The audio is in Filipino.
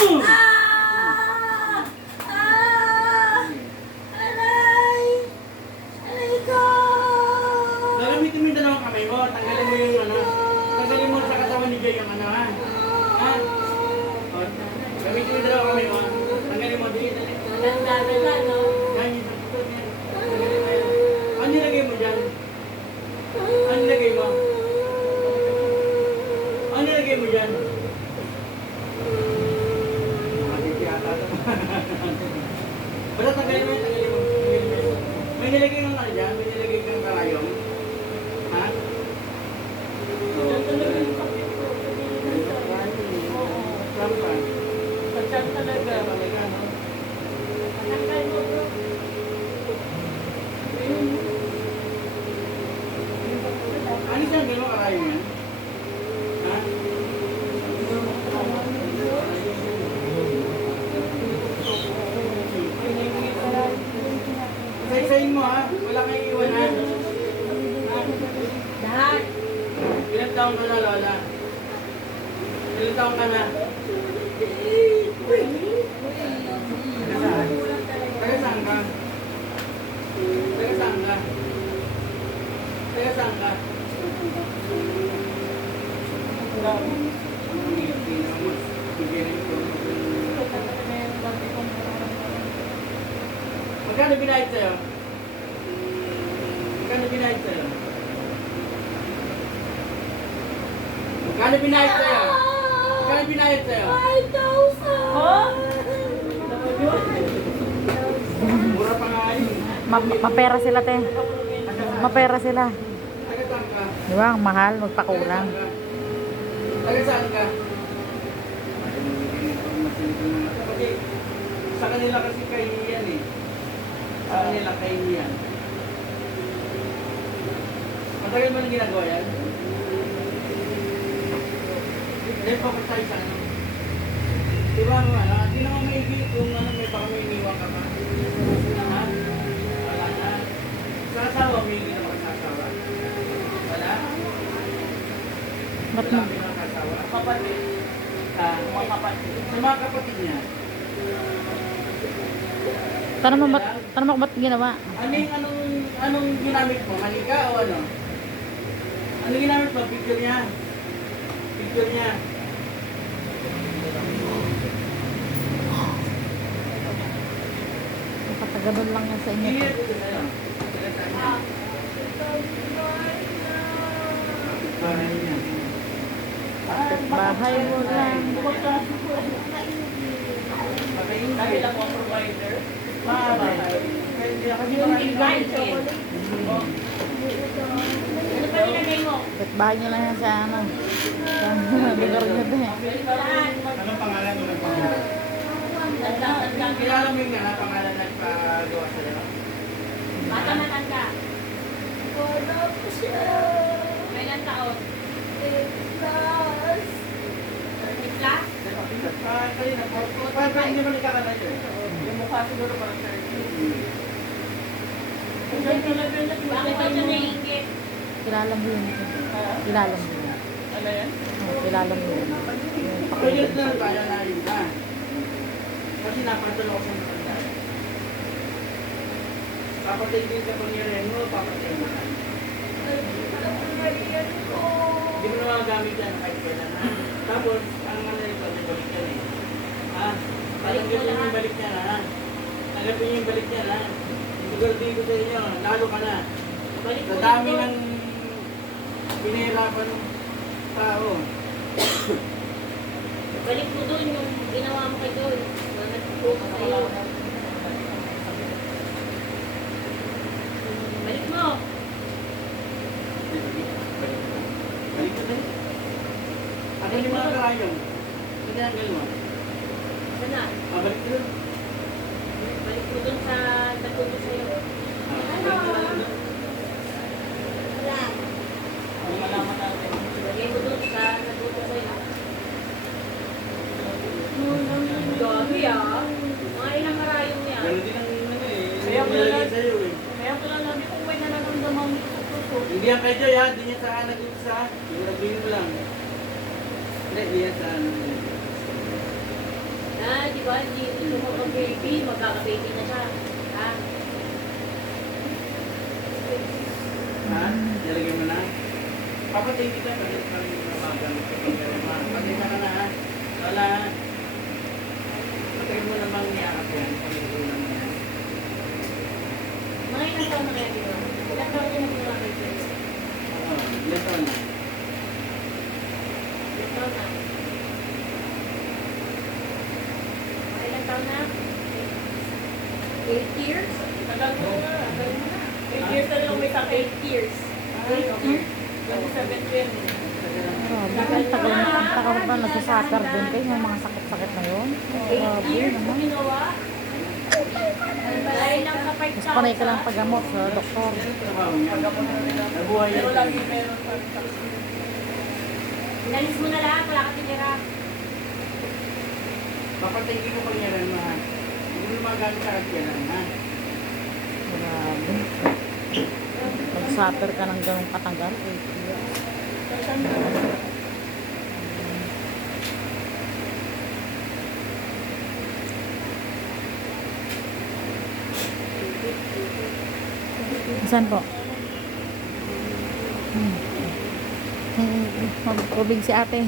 Ah! Ah! Aray! Aray ko! Gagamitin mo yung dalawang kamay mo. Tanggalin mo yung ano. Tanggalin mo sa katawan ni Jay yung ano ha. Ha? O, gamitin mo yung dalawang kamay mo. Tanggalin mo. Dali, dali. Ganda, no? Yan, yung pagkutod yan. Tanggalin mo yan. Ano nilagay mo dyan? Ano nilagay mo? Ano nilagay mo dyan? Basta tanggalin mo yan, tanggalin mo. Tanggalin mo yan. May nilagay kang ano dyan? May nilagay kang karayong? Ha? Diyan talaga yung kapit ko. Oo. Saan pa? Diyan talaga. Talaga, no? Patanggal mo, bro. Ano siya? Gano'ng karayong yan? Ha? Isa-isahin mo ha? Wala kang iwan ha? Ha? Lahat. Ilang taon ka na, Lola? Ilang taon ka na? Taga saan ka? Taga saan ka? Taga saan ka? Magkano binayad sa'yo? Magkano binayad sa'yo? Magkano binayad sa'yo? Magkano binayad sa'yo? 5,000! Oh? Mura pa nga yun. Mapera sila, te. Mapera sila. Taga saan ka? Di ba? Ang mahal, magpakulang. Taga saan ka? Kasi sa kanila kasi kahihiyan eh. Sa kanila kahihiyan. Matagal mo nang ginagawa yan? Dahil pa ko tayo sa ano. Diba mo ano? Hindi naman maigil kung ano may baka may iniwan ka pa. Ha? Wala na. Sa asawa, may hindi naman sa asawa. Wala? Ba't Wala mo? may mga kasawa. Kapatid. Mga kapatid. Sa mga kapatid niya. Tanong mo ba't ginawa? Anong ginamit mo? Manika o ano? Ano ginamit mo? Picture niya. Picture niya. Kapatagadon lang yan sa inyo. Hindi ito din ano. Bahay niya. Bahay mo lang. Patayin Dahil niya. ako ang provider. Maaari. Kasi Yung maraming invite gamit. eh. Ano pa nilagay mo? Ba't bahay nyo lang yan sa ano? Sa lugar nyo, te. Lahat. Anong pangalan mo ng pangalan? Tanda. Kilala mo yung pangalan ng pagawa sa dalawa? Bata na tanda. Wala po siya. May ilang taon? Plus. Class? Kanina, parang hindi mo nagkakala yun. Yung mukha siguro parang 30. Bakit ba siya naiingit? Kilala mo yun. Kilala mo yun. Ano yan? Kilala mo yun. Pwede na tayo na yun na. Kasi napatulo ko sa matanda. Papatay din sa pangyarihan mo, papatay mo na. Hindi mo na magagamit yan kahit kailan ha. Tapos, ang ano ito, may balik yan eh. Ha? Tanggapin yung balik niya na ha. Tanggapin yung balik niya na ha. Siguraduhin ko sa inyo, lalo ka na. Sa dami ng pinahirapan ng tao. Balik mo doon yung ginawa mo kay doon. Na nagpupo sa'yo. Balik mo. Balik ko din. Ano yung mga karayong? Ano tinanggal mo? Sana. Balik ko doon. Balik mo doon sa nagpupo sa'yo. Balik ko lang doon. Ang malaman natin. Lagay mo doon sa nagpupo sa'yo. Dami ah. Mga ilang karayong yan. Ganun din ang ano eh. Kaya pala Nilagay lang- sa'yo eh. Kaya pala namin kung may nararamdaman mo sa puso. Hindi yan kay Joy ha. Hindi niya sa anak yung isa. Siguraduhin mo lang. Hindi, hindi yan sa ano. di ba? Hindi ito mag-baby, magkaka-baby na siya. Ha? Ha? Nilagay mo na? Papatay kita pa rin magamit ka pa. Patay ka na ha. Wala ha. Patay mo namang niyakap yan. Pag-iulan mo yan. Mga ilang taon na kaya di ba? Ilang taon yung mga kay Chris? Oo. Ilan taon na? Ilang taon na? Mga ilang taon na? 8 years? Tagal mo na. Tagal mo na. 8 years na lang may sakit. 8 years. 8 years? 27. Tagal pa nagsasakar din kayo. Yung mga sakit-sakit na yun. 8 years naman. mo ginawa? Dahil lang sa 5,000. Mas panay ka lang paggamot sa doktor. Ano trabaho niya? Nabuhay yan. Pero lagi meron sa Inalis mo na lahat, wala ka tinira. Papatay ko pa yan mo ha. Hindi mo magamit sa kagyanan ha. Grabe. Mag-suffer ka ng ganong katagal. Saan po? Magtubig si ate.